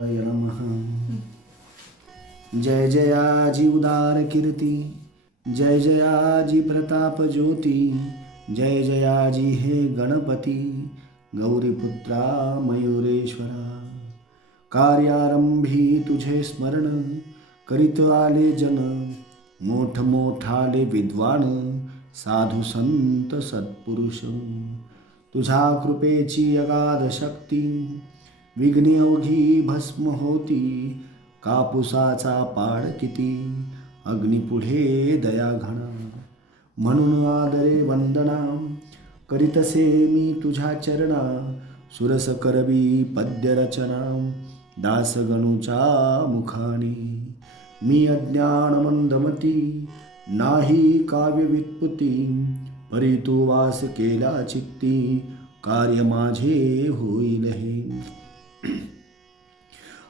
नमः। जय जयाजी उदार कीर्ती, जय जयाजी प्रताप ज्योती, जय जयाजी हे गणपती गौरीपुत्रा मयुरेश्वरा। कार्यारंभी तुझे स्मरण, करीत आले जन, मोठ मोठाले विद्वान, साधू संत सत्पुरुष। तुझ्या कृपेची अगाध शक्ती, विघ्ने अवघी भस्म होती, कापुसाचा पाड किती, अग्निपुढे दया घना। म्हणून आदरे वंदना, करीतसे मी तुझ्या चरणा, सुरस करवी पद्यरचना, दासगणूच्या मुखानी। मी अज्ञान मंदमती, नाही काव्य व्युत्पत्ती, परी तू वास केला चित्ती, कार्य माझे होईल हे।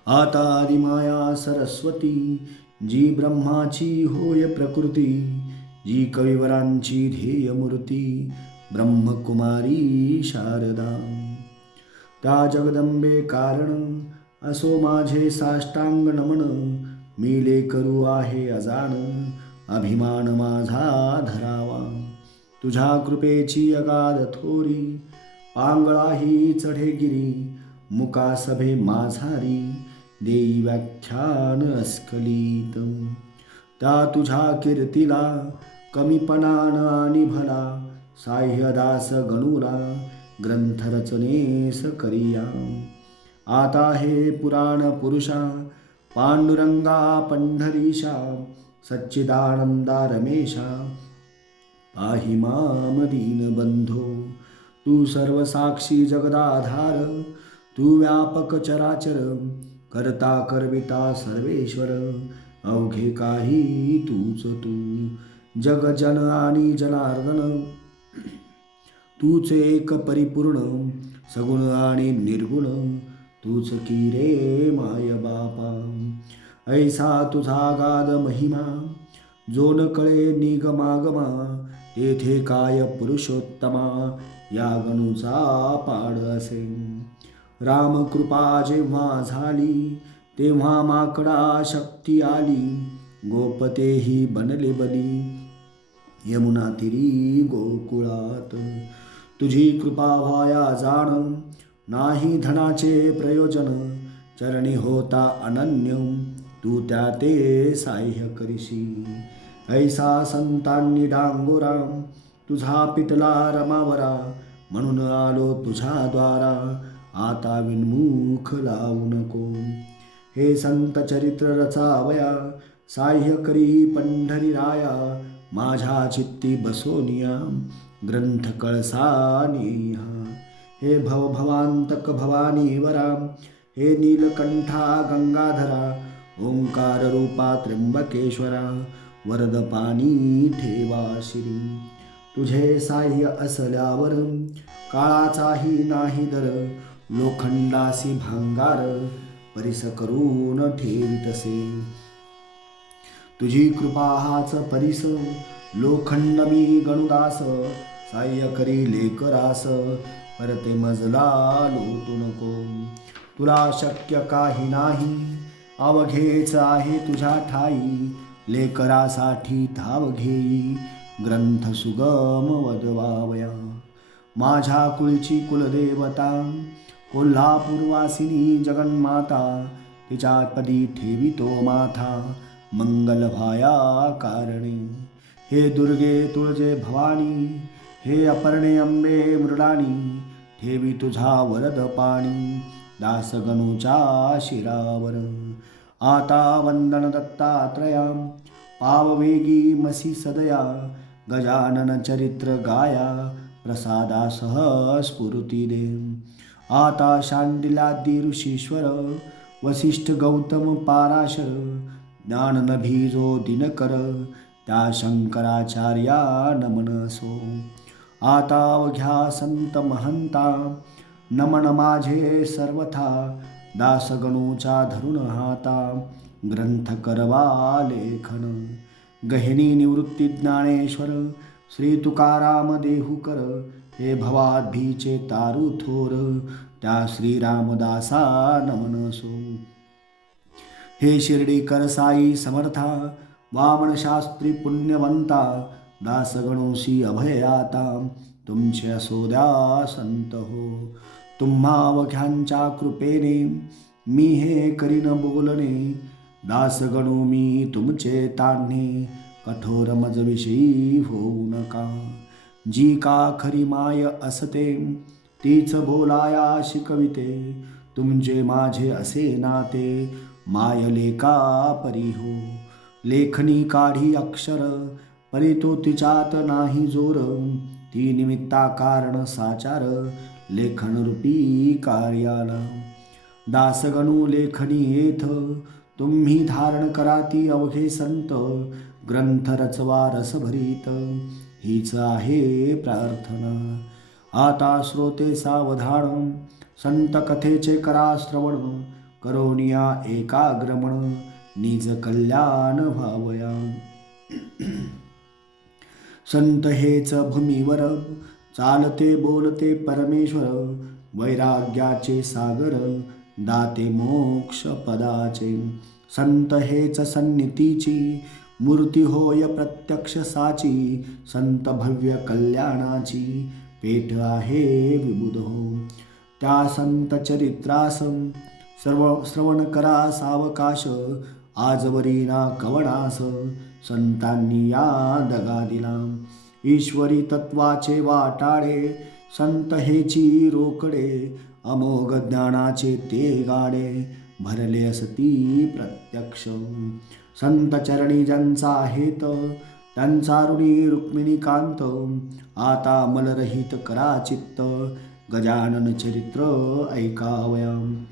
आता आदिमाया सरस्वती, जी ब्रह्माची होय प्रकृती, जी कविवरांची ध्येय मूर्ती, ब्रह्मकुमारी शारदा। त्या जगदंबे कारण, असो माझे साष्टांग नमन, मी लेकरू आहे अजान, अभिमान माझा धरावा। तुझ्या कृपेची अगाध थोरी, पांगळाही चढे गिरी, मुका सभे माझारी, देई व्याख्यान अस्खलित। त्या तुझ्या कीर्तीला कमीपणान आणि भला, साह्यदास गणूला ग्रंथ रचनेस करिया। आता हे पुराण पुरुषा, पांडुरंगा पंढरीशा, सच्चिदानंदा रमेशा, पाहि माम दीनबंधो। तू सर्वसाक्षी जगदाधार, तू व्यापक चराचर, करता करविता सर्वेश्वर, अवघे काही तूच तू। जग जन आणि जनार्दन, तूच एक परिपूर्ण, सगुण आणि निर्गुण, तूच की रे माय बापा। ऐसा तुझा गाद महिमा, जो न कळे निगमागमा, तेथे काय पुरुषोत्तमा, या गणूचा पाड असे। रामकृपा जेव्हा झाली, तेव्हा माकडा शक्ती आली, गोपतेही बनले बली, यमुना तीरी गोकुळात। तुझी कृपा व्हाया जाण, नाही धनाचे प्रयोजन, चरणी होता अनन्य, तू त्या ते साह्य करशी। ऐसा संतांनी डांगोरा, तुझा पिटला रमावरा, म्हणून आलो तुझ्या द्वारा, आता विनमुख लावू नको। हे संत चरित्र रचावया, साह्य करी पंढरी राया, माझ्या चित्ती बसोनिया, ग्रंथ कळसा नेहा। हे भवभवांतक भवानी वरा, हे नीलकंठा गंगाधरा, ओंकार रूपा त्र्यंबकेश्वरा, वरद पाणी ठेवा शिरी। तुझे साह्य असल्यावर, काळाचाही नाही दर, लोखंडासी भांगार, परिस करून ठेवितसे। तुझी कृपा हाच परिस, लोखंड मी गणुदास, साह्य करी लेकरास, परते मजला लोटू नको। तुला शक्य काही नाही, अवघेच आहे तुझ्या ठाई, लेकरासाठी धाव घेई, ग्रंथ सुगम वदवावया। माझ्या कुळची कुलदेवता, कोल्हापूरवासिनी जगन्माता, तिच्या पदी ठेवितो माथा, मंगल व्हाया कारणे। हे दुर्गे तुळजे भवानी, हे अपर्णे अंबे मृडानी, ठेवी तुझा वरद पाणी, दासगणूच्या शिरावर। आता वंदन दत्तात्रया, पाववेगी मसी सदया, गजानन चरित्र गाया, प्रसादासह स्फूर्ती दे। आता शांडिलाद्री ऋषीश्वर, वसिष्ठ गौतम पाराशर, ज्ञाननभी जो दिनकर, त्या शंकराचार्या नमन असो। आता अवघ्या संत महंता, नमन माझे सर्वथा, दासगणूच्या धरून हाता, ग्रंथ करवा लेखन। गहिनी निवृत्ती ज्ञानेश्वर, श्री तुकाराम देहूकर, हे भवाद्भीचे तारू थोर, त्या श्रीरामदासा नमन असो। हे शिर्डीकर साई समर्था, वामन शास्त्री पुण्यवंता, दासगणोसी अभयाता, तुमचे असोद्या संत हो. तुम्हावघ्यांच्या कृपेने मी हे करीन बोलणे, दासगणो मी तुमचे तान्हे, कठोर मजविषयी होऊ नका. जी का खरी माय असते, तीच बोलाया शिकविते, तुमचे माझे असे नाते, माय लेका परी हो. लेखनी काढी अक्षर, परी तो तिच्यात नाही जोर, ती निमित्ता कारण साचार, लेखन रूपी कार्याला. दासगणू लेखनी येथ, तुम्ही धारण करा ती अवघे संत, ग्रंथ रचवा रस भरीत, हीच आहे प्रार्थना. आता श्रोते सावधान, संत कथेचे करा श्रवण, करोनिया एकाग्रमण, निज कल्याण व्हावया. संत हेच भूमीवर, चालते बोलते परमेश्वर, वैराग्याचे सागर, दाते मोक्ष पदाचे. संत हेच सन्नितीची मूर्ती होय प्रत्यक्ष साची, संत भव्य कल्याणाची पेठ आहे विबुध हो. त्या संत चरित्रास श्रवण करा सावकाश, आजवरी ना कवनास, संतांनी या दगा दिला. ईश्वरी तत्वाचे वाटाडे, संत हेची रोकडे, अमोघ ज्ञानाचे ते गाडे, भरले असती प्रत्यक्ष. संत चरणी ज्यांचा हेत, त्यांचा ऋणी रुक्मिणी कांत, आता मलरहित करा चित्त, गजानन चरित्र ऐकावया.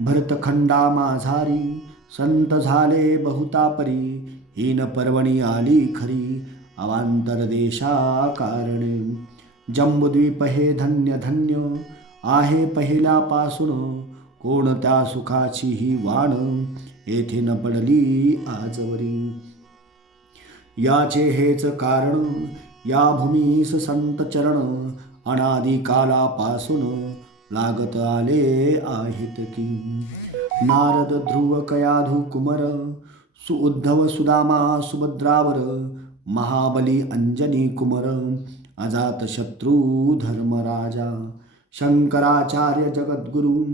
भरतखंडा माझारी, संत झाले बहुता परी, हीन पर्वणी आली खरी, अवांतर देशा कारणे. जम्बुद्वीप हे धन्य धन्य आहे पहिल्यापासून, कोणत्या सुखाची ही वाण, येथे न पडली आजवरी. याचे हेच कारण, या भूमीस संत चरण, अनादि कालापासून लागत आले आहेत की. नारद ध्रुव कयाधू कुमर, सुउद्धव सुदामा सुभद्रावर, महाबली अंजनी कुमर, अजात शत्रू धर्मराजा. शंकराचार्य जगद्गुरु,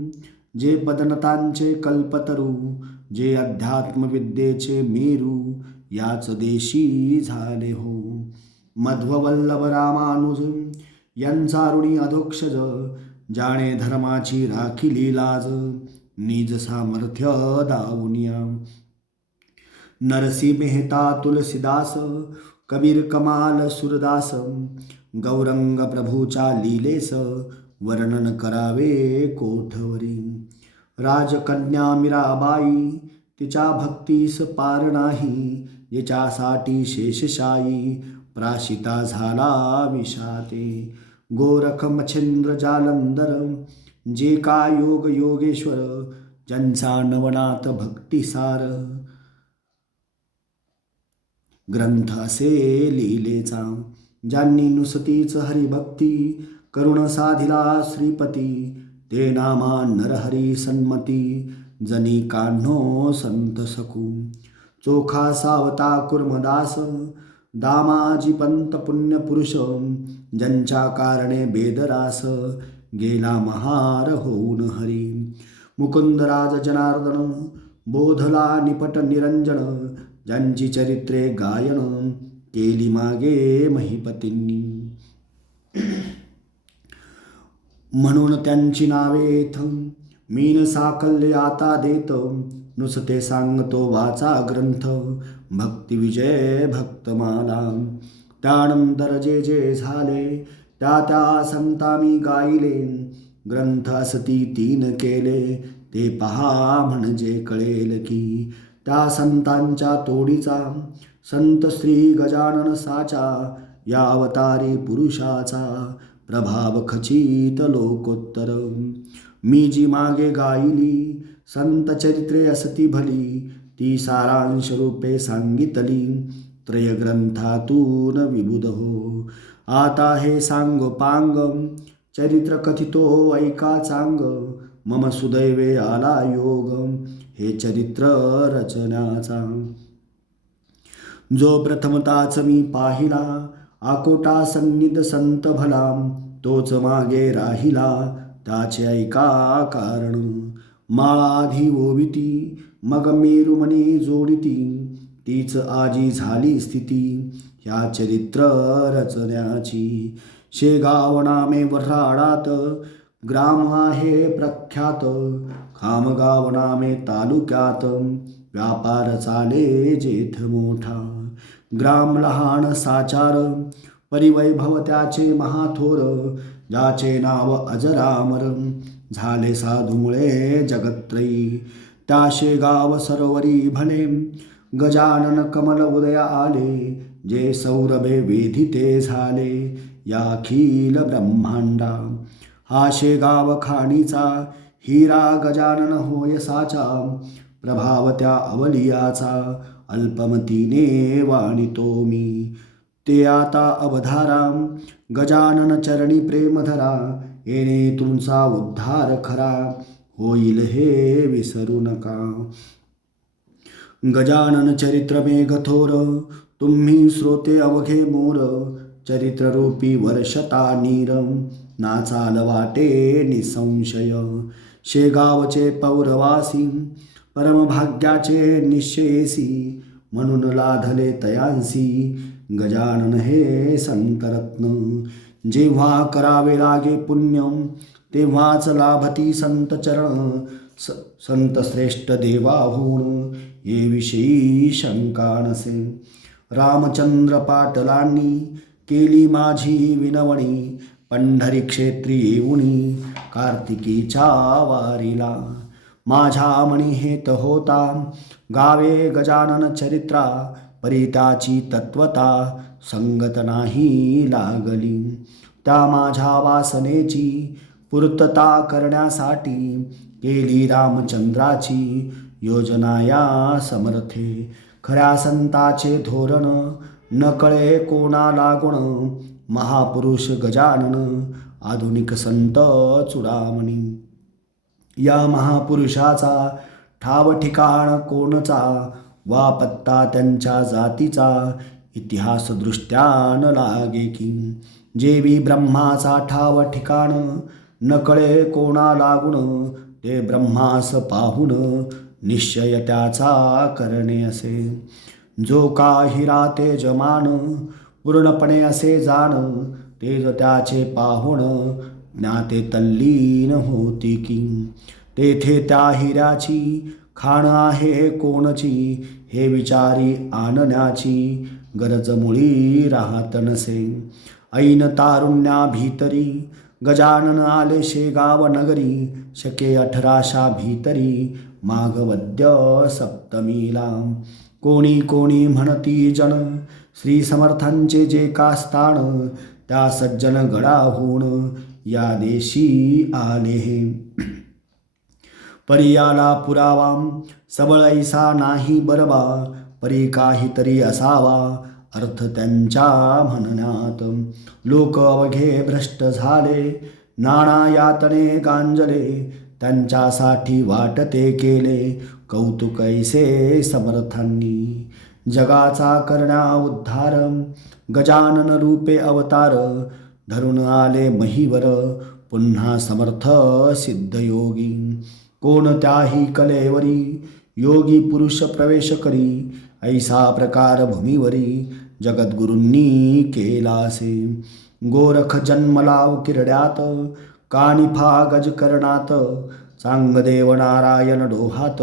जे पदनतांचे कल्पतरू, जे अध्यात्मविद्येचे मेरू, याच देशी झाले हो. मध्ववल्लभ रामानुज, यांचा ऋणी अधोक्षज, जाणे धर्माची राखिली लाज, निज सामर्थ्य दावुनिया. नरसी मेहता तुलसीदास, कबीर कमाल सुरदास, गौरंग प्रभूच्या लीलेस, वर्णन करावे कोठवरी. राजकन्या मीराबाई, तिच्या भक्तीस पार नाही, जिच्यासाठी शेषशायी प्राशिता झाला विषाते. गोरख मच्छिंद्र जालंधर, जे का योग योगेश्वर, ज्यांचा नवनाथ भक्तिसार, ग्रंथ असे लीलेचा. ज्यांनी नुसतीच हरिभक्ती, करुण साधिला श्रीपती, ते नामा नरहरी सन्मती, जनी कान्हो संत सकू. चोखा सावता कुर्मदास, दामाजी पंत पुण्यपुरुष, ज्यांच्या कारणे बेदरास, गेला महार होऊन हरी. मुकुंदराज जनार्दन, बोधला निपट निरंजन, ज्यांची चरित्रे गायन, केली मागे महिपतींनी. म्हणून त्यांची नावेथ, मीन साकल्य आता देत, नुसते सांगतो वाचा ग्रंथ, भक्ती विजय भक्तमाला. त्यानंतर जे जे झाले, त्या त्या संता मी गायले, ग्रंथ असती तीन केले, ते पहा म्हणजे कळेल की. त्या संतांच्या तोडीचा, संत श्री गजानन साचा, या अवतारी पुरुषाचा, प्रभाव खचित लोकोत्तर. मी जी मागे गायली, संत चरित्रे असती भली, ती सारांश रूपे सांगितली, त्रय ग्रंथातून विबुध हो. आता हे सांगोपांग, चरित्र कथितो ऐका चांग, मम सुदैवे आला योग, हे चरित्र रचण्याचा. जो प्रथमताच मी पाहिला आकोटा सन्निध संत भला, तोच मागे राहिला त्याचे ऐका कारण. माळाधी ओविती मग मेरुमणी जोडिती, तीच आजी झाली स्थिती ह्या चरित्र रचण्याची. शेगाव नामे वऱ्हाडात ग्राम आहे प्रख्यात, खामगाव नामे तालुक्यात व्यापार चाले जेथ मोठा. ग्राम लहान साचार परिवैभव त्याचे महाथोर, ज्याचे नाव अजरामर झाले साधूमुळे जगत्त्रयी. त्या शेगाव सरोवरी भले गजानन कमल उदया आले, जे सौरभे वेधिते झाले या अखिल ब्रह्मांडा. हा शेगाव खाणीचा हिरा गजानन होय साचा, प्रभाव त्या अवलियाचा अल्पमतीने वाणितो मी. ते आता अवधारा गजानन चरणी प्रेम धरा, येणे तुमचा उद्धार खरा होईल हे विसरू नका. गजानन चरित्र मेघथोर तुम्ही श्रोते अवघे मोर, चरित्ररूपी वर्षता नीर नाचाल वाटे निसंशय. शेगावचे पौरवासी परमभाग्याचे निश्चयेसी, म्हणून लाधले तयांसी गजानन हे संतरत्न. जेव्हा करावे लागे पुण्य तेव्हाच लाभती संत चरण, संत श्रेष्ठ देवाहून ये विषयी शंका नसे. रामचंद्र पाटलांनी केली माझी विनवणी, पंढरी क्षेत्री येऊनी कार्तिकीच्या वारीला. माझ्या मनी हेत होता गावे गजानन चरित्रा, परी त्याची तत्वता संगत नाही लागली. त्या माझ्या वासनेची पूर्तता करण्यासाठी केली रामचंद्राची योजना या समर्थे. खऱ्या संताचे धोरण न कळे कोणाला गुण, महापुरुष गजानन आधुनिक संत चुडामणी. या महापुरुषाचा ठाव ठिकाण कोणचा, वा पत्ता त्यांच्या जातीचा इतिहास दृष्ट्यान लागे की. जेवी ब्रह्माचा ठाव ठिकाण न कळे कोणाला गुण, ते ब्रह्मास पाहून निश्चय त्याचा करणे असे. जो काही राते जमान पूर्णपणे असे जाण, तेज त्याचे पाहून ज्ञाते तल्लीन होती की. तेथे त्या हिऱ्याची खाण आहे कोणची, हे विचारी आणण्याची गरज मुळी राहत नसे. ऐन तारुण्या भीतरी गजानन आले शेगाव नगरी, शके 1800 भीतरी माघवद्य सप्तमीला. कोणी कोणी म्हणती जन श्री समर्थांचे जे का स्थान, त्या सज्जन गडाहून या देशी आले हे. परी याला पुरावा सबळ ऐसा नाही बरबा, परी काहीतरी असावा अर्थ त्यांच्या म्हणण्यात. लोक अवघे भ्रष्ट झाले नाना यातने गांजले, त्यांच्यासाठी वाटते केले कौतुक ऐसे समर्थांनी. जगाचा करण्या उद्धार गजानन रूपे अवतार, धरून आले महीवर पुन्हा समर्थ सिद्धयोगी. कोणत्याही कलेवरी योगी पुरुष प्रवेश करी, ऐसा प्रकार भूमीवरी जगद्गुरूंनी केला असे. गोरख जन्मला किरड्यात, कानिफा गजकर्णात, चांगदेव नारायण डोहात,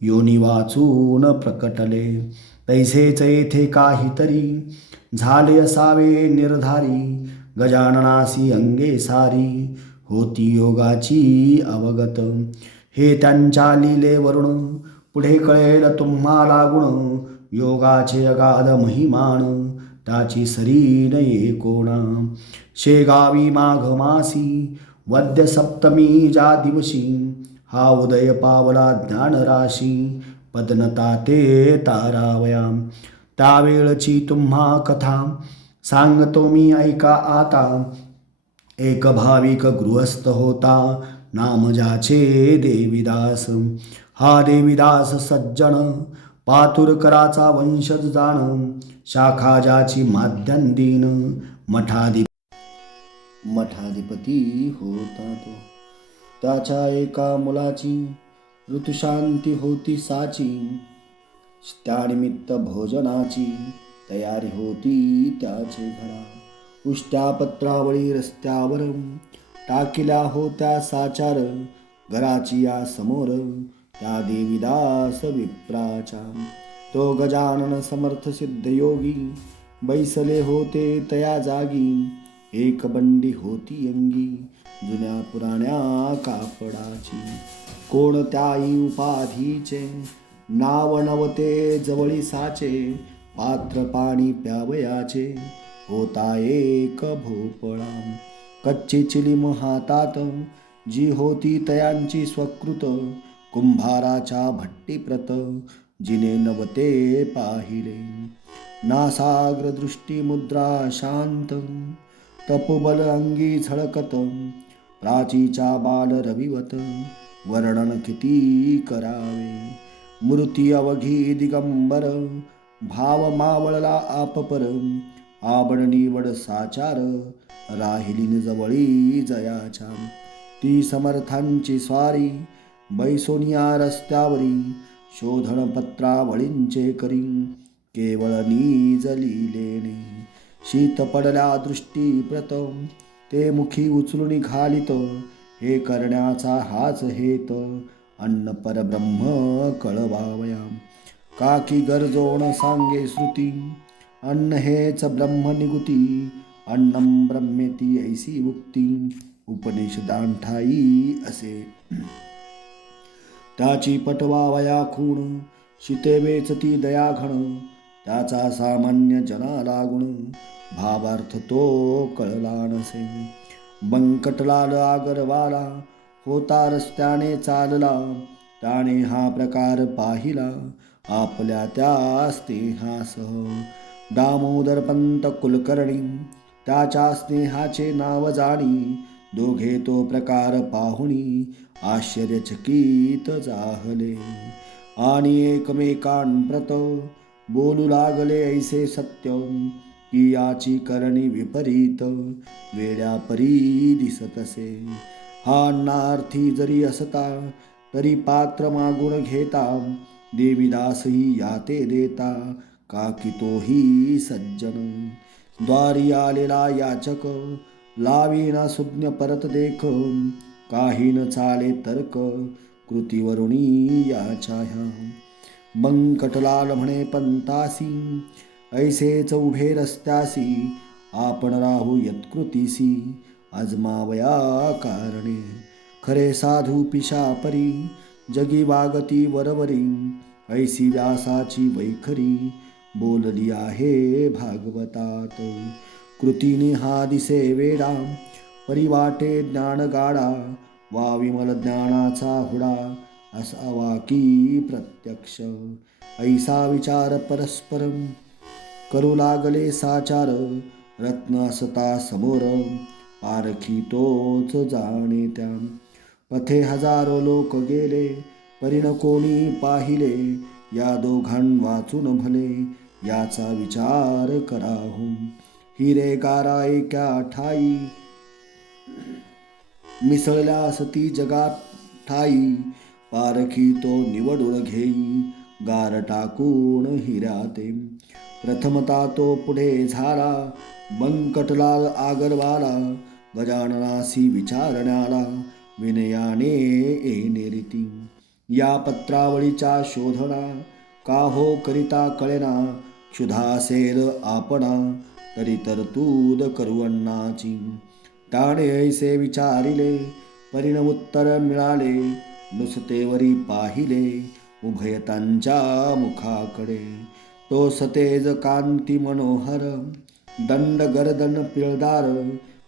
योनी वाचून प्रकटले. तैसेच येथे काहीतरी झाले असावे निर्धारी, गजाननासी अंगे सारी होती योगाची अवगत. हे त्यांच्या लीलेवरून पुढे कळेल तुम्हाला गुण, योगाचे अगाध महिमान त्याची सरी नये कोणा. शेगावी माघ मासी वद्य सप्तमी ज्या दिवशी, हा उदय पावला ज्ञानराशी पदनता ते तारावया. त्यावेळची तुम्हा कथा सांगतो मी ऐका आता. एक भाविक गृहस्थ होता नाम ज्याचे देवीदास, हा देवीदास सज्जन पातुरकराचा वंशज जाण शाखा ज्याची माध्यन दीन मठाधिपती होता तो. त्याच्या एका मुलाची ऋतुशांती होती साची. त्यानिमित्त भोजनाची तयारी होती त्याचे घरा. उष्ट्या पत्रावळी रस्त्यावर टाकिल्या होत्या साचार. घराची या समोर त्या देवीदास विप्राच्या. तो गजानन समर्थ सिद्धयोगी बैसले होते तया जागी. एक बंडी होती अंगी जुन्या पुराण्या कापडाची. कोणत्याही उपाधीचे नाव नव्हते जवळी साचे. पात्र पाणी प्यावयाचे होता एक भोपळा. कच्ची चिलीम हातात जी होती तयांची स्वकृत. कुंभाराच्या भट्टीप्रत जिने नवते पाहिले. नासाग्र दृष्टी मुद्रा शांत तपोबल अंगी झळकत. प्राचीच्या बाल रविवत वर्णन किती करावे. मूर्ती अवघी दिगंबर भाव मावळला आपपर. आवड निवड साचार राहिली जवळी जयाच्या. ती समर्थांची स्वारी बैसोनिया रस्त्यावरी. शोधन पत्रावळींचे करी केवळ नीज लिहिलेने. शीत पडल्या दृष्टी प्रत ते मुखी उचलून घालित. हे करण्याचा हाच हेत अन्न परब्रह्म कळवावया. काकी गरजोण सांगे श्रुती अन्न हेच ब्रह्म निगुती. अन्नम ब्रह्मेती ऐसी उक्ती उपनिषदांठाई असे. त्याची पटवावया खूण शिते वेचती दयाघण. त्याचा सामान्य जना लागुण भावार्थ तो कळला नसे. बंकटलाल आगरवाला होता रस्त्याने चालला. त्याने हा प्रकार पाहिला आपल्या त्या स्नेहासह. दामोदर पंत कुलकर्णी त्याच्या स्नेहाचे नाव जाणी. दोघे तो प्रकार पाहुणी आश्चर्यचकित जाहले. आणि एकमेकांप्रत बोलू लागले ऐसे सत्य की याची करणी विपरीत वेड्यापरी दिसत असे. हा अन्नार्थी जरी असता तरी पात्र मागून घेता. देवीदासही याते देता का की तोही सज्जन. द्वारी आलेला याचक लावीना सुज्ञ परत देख. काही न चाले तर्क कृतीवरुणी याच्या ह्या. बंकटलाल म्हणे पंतासी ऐसेच उभे रस्त्यासी. आपण राहू यत्कृतीसी आजमावया कारणे. खरे साधू पिशापरी जगी वागती वरवरी. ऐसी व्यासाची वैखरी बोलली आहे भागवतात. कृतीने हा दिसे वेडा परिवाटे ज्ञान गाडा. वा विमल ज्ञानाचा हुडा असावा की प्रत्यक्ष. ऐसा विचार परस्परम करू लागले साचार. रत्न असता समोर पारखी तोच जाणे त्या. पथे हजारो लोक गेले परिण कोणी पाहिले. या दोघां वाचून भले याचा विचार कराहू. हिरे गारा एका ठाई मिसळल्या सती जगात ठाई. पारखी तो निवडून घेई गार टाकून हिऱ्याते. प्रथमता तो पुढे झाला बंकटलाल आगरवाला. गजाननासी विचारण्याला विनयाने येणे रीती. या पत्रावळीच्या शोधना का हो करिता कळेना. क्षुधासेल आपणा तरी तरतूद करू अन्नाची. त्याने ऐसे विचारिले परिण उत्तर मिळाले. नुसतेवरी पाहिले उभयतांच्या मुखाकडे. तो सतेज कांती मनोहर दंड गर्दन पिळदार.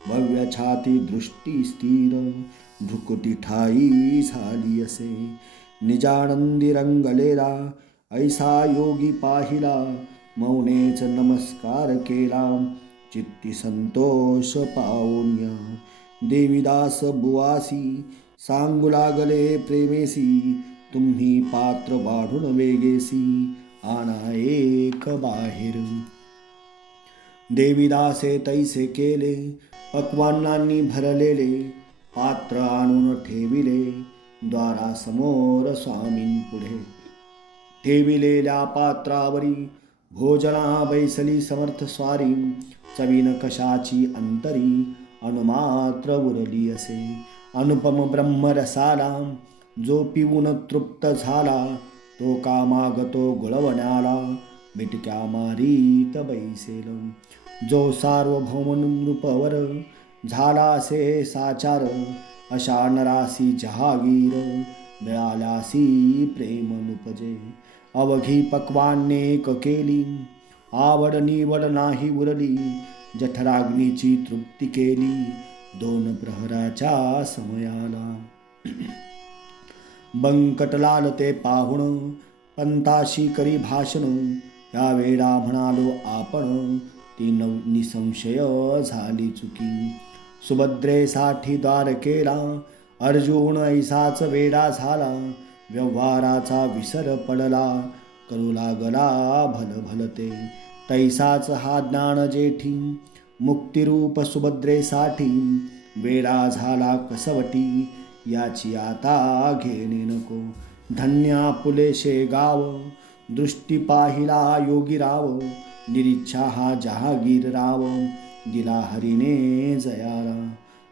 भव्य छाती दृष्टी स्थिर भ्रुकुटी ठाई झाली असे. निजानंदी रंगलेला ऐसा योगी पाहिला. मौनेच नमस्कार केला चित्ती संतोष पावून्या. देवीदास बुवासी सांगू लागले प्रेमेसी तुम्ही पात्र वाढून वेगेसी आणा एक बाहेर. देवीदासे तैसे केले पक्वान्नांनी भरलेले पात्र आणून ठेविले द्वारासमोर स्वामींपुढे. ठेविलेल्या पात्रावरी भोजना बैसली समर्थ स्वारी. चवीन कशाची अंतरी अनुमात्र उरली असे. अनुपम ब्रह्मरसाला जो पिऊन तृप्त झाला तो का मागतो गुळवण्याला मिटक्या मारीत बैसेल. जो सार्वभौम नृपवर झाला असे साचार अशा नरासी जहागीर मिळाल्यासी प्रेम नुपजे. अवघी पक्वान्नेक केली आवड निवड नाही उरली जठराग्नीची तृप्ती केली 2 प्रहराच्या समयाला. बंकटलाल ते पाहुण पंताशी करी भाषण या वेळा म्हणालो आपण ती निसंशय झाली चुकी. सुभद्रेसाठी द्वारकेला अर्जुन ऐसाच वेडा झाला व्यवहाराचा विसर पडला करू लागला भलभलते. तैसाच हा ज्ञान जेठी मुक्तिरूप सुभद्रेसाठी वेडा झाला कसवटी याची आता घेणे नको. धन्य आपुलेशे गाव दृष्टी पाहिला योगीराव निरीच्छा हा जहागीर राव दिला हरीने जयाला.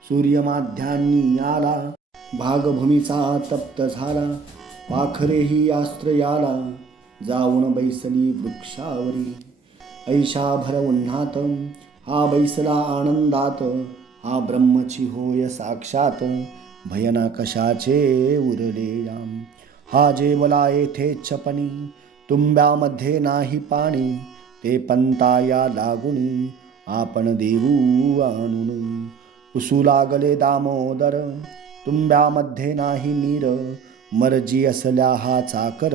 सूर्यमाध्यांनी आला भागभूमीचा तप्त झाला पाखरेही आश्रयाला जाऊन बैसली वृक्षावरी. ऐशा भर उन्हात हा बैसला आनंदात हा ब्रह्मची होय साक्षात भयना कशाचे उरले याम. हा जेवला येथे छपणी तुंब्यामध्ये नाही पाणी ते पंताया लागुनी आपण देऊ आणून. पुसू लागले दामोदर तुंब्यामध्ये नाही नीर मर्जी असल्या हा चाकर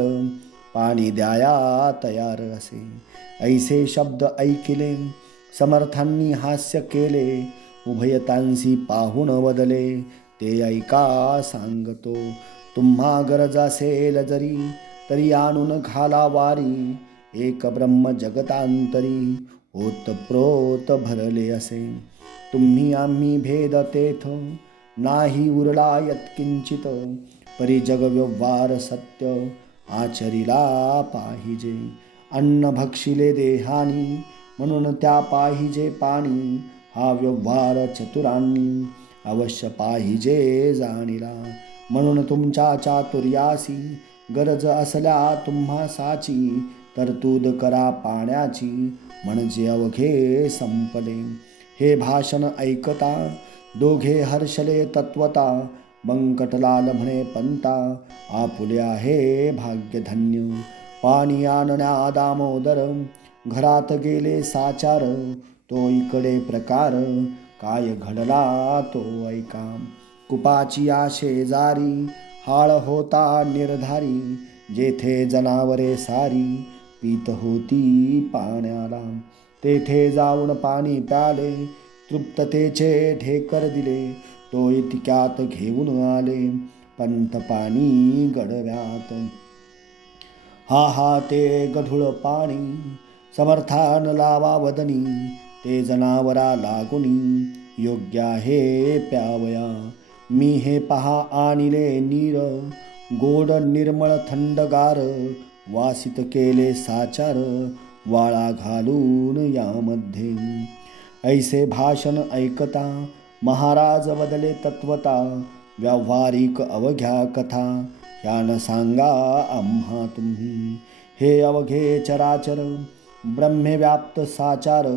पाणी द्याया तयार असे. ऐसे शब्द ऐकिले समर्थांनी हास्य केले उभयतांसी पाहून वदले ते ऐका सांगतो. तुम्हा गरज असेल जरी तरी आणून घाला वारी एक ब्रह्म जगतांतरी ओतप्रोत भरले असे. तुम्ही आम्ही भेद तेथ नाही उरला यत्किंचित परी जग व्यवहार सत्य आचरिला पाहिजे. अन्न भक्षिले देहानी म्हणून त्या पाहिजे पाणी हा व्यवहार चतुरांनी अवश्य पाहिजे जाणिला. म्हणून तुमच्या चातुर्यासी गरज असल्या तुम्हा साची तरतूद करा पाण्याची म्हणजे अवघे संपले. हे भाषण ऐकता दोघे हर्षले तत्वता बंकटलाल म्हणे पंता आपुले आहे भाग्यधन्य. पाणी आणण्या दामोदर घरात गेले साचार तो इकडे प्रकार काय घडला तो ऐका. कुपाची शेजारी हाळ होता निर्धारी जेथे जनावरे सारी पीत होती पाण्याला. तेथे जाऊन पाणी प्याले तृप्ततेचे ढेकर दिले तो इतक्यात घेऊन आले पंत पाणी गडव्यात. हा हा ते गढूळ पाणी समर्थान लावा वदनी ते जनावरा लागुनी योग्य आहे प्यावया. मी हे पहा आणिले नीर गोड निर्मळ थंडगार वासित केले साचार वाळा घालून यामध्ये. ऐसे भाषण ऐकता महाराज बदले तत्वता व्यावहारिक अवघ्या कथा यान सांगा आम्हा तुम्ही. हे अवघे चराचर ब्रह्मे व्याप्त साचार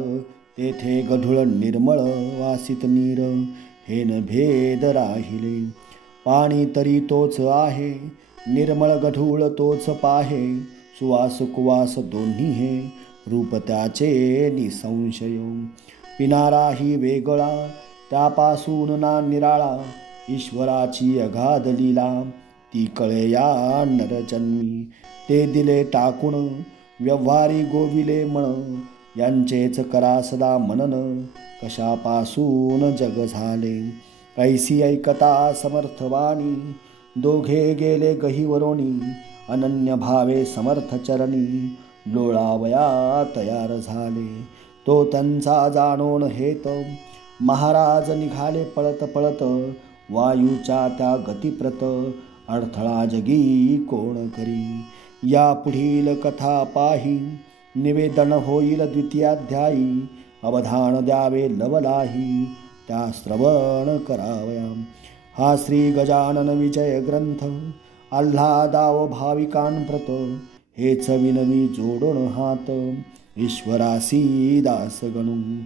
तेथे गढूळ निर्मळ वासित नीर हे न भेद राहिले. पाणी तरी तोच आहे निर्मळ गढूळ तोच पाहे सुवास कुवास दोन्ही हे रूप त्याचे निसंशय. पिणाराही वेगळा त्यापासून ना निराळा ईश्वराची अगाध लीला ती कळे या नरजन्मी. ते दिले टाकून व्यवहारी गोविले मन यांचेच करा सदा मनन कशापासून जग झाले. ऐसी ऐकता समर्थवाणी दोघे गेले गहिवरोनी, अनन्य भावे समर्थ चरणी. लोळावया तयार झाले, तो त्यांचा जाणून हेत. महाराज निघाले पळत पळत, वायूच्या त्या गतिप्रत. अडथळा जगी कोण करी, या पुढील कथा पाही. निवेदन होईल द्वितीयाध्यायी, अवधान द्यावे लवलाही, त्या श्रवण करावया. हा श्री गजानन विजय ग्रंथ, आल्हादाव भाविकांप्रत. हेच विनवी जोडून हात, ईश्वरासी दास गणू.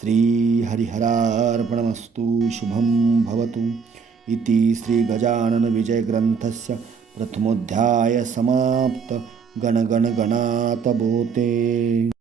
श्री हरिहरार्पणमस्तु. शुभं भवतु. इति श्री गजानन विजय ग्रंथस्य प्रथमोऽध्याय समाप्त. गण गण गणात बोते.